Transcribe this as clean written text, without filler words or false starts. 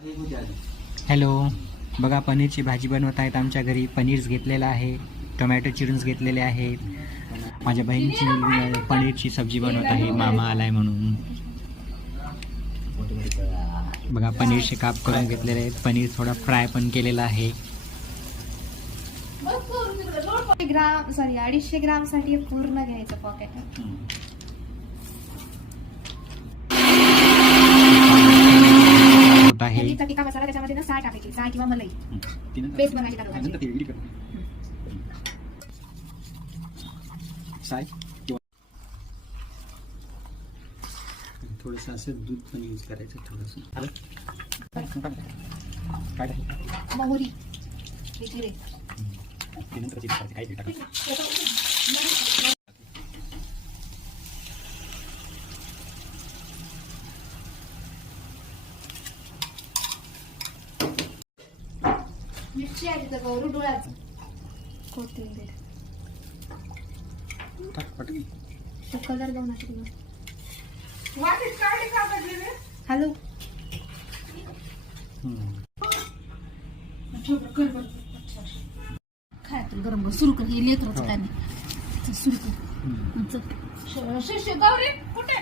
Hello, बघा पनीरची भाजी बनवत आहेत आमच्या घरी. पनीर घेतलेलं आहे, टोमॅटो चिरून घेतलेले आहेत. माझ्या बहिणीची मुलगी पनीरची सब्जी बनवत आहे, मामा आलाय म्हणून. बघा पनीरचे काप करून घेतलेले आहेत. पनीर थोडा फ्राय पण केलेला आहे. 250 ग्राम साठी पूर्ण घ्यायचं पॉकेट. टिक्का मसाला त्याच्यामध्ये ना 6 टाकायची, 6 किंवा मलाई पेस्ट बनवायची थोडंसं असं दूध पण यूज करायचं. थोडंसं मोहरी मिरची आहे तर गौरू डोळ्याचं कोथिंबीर कलर जाऊन हॅलो काय तू गरम सुरू कर. हे लेकरच काय नाही सुरू कर. गौरी कुठे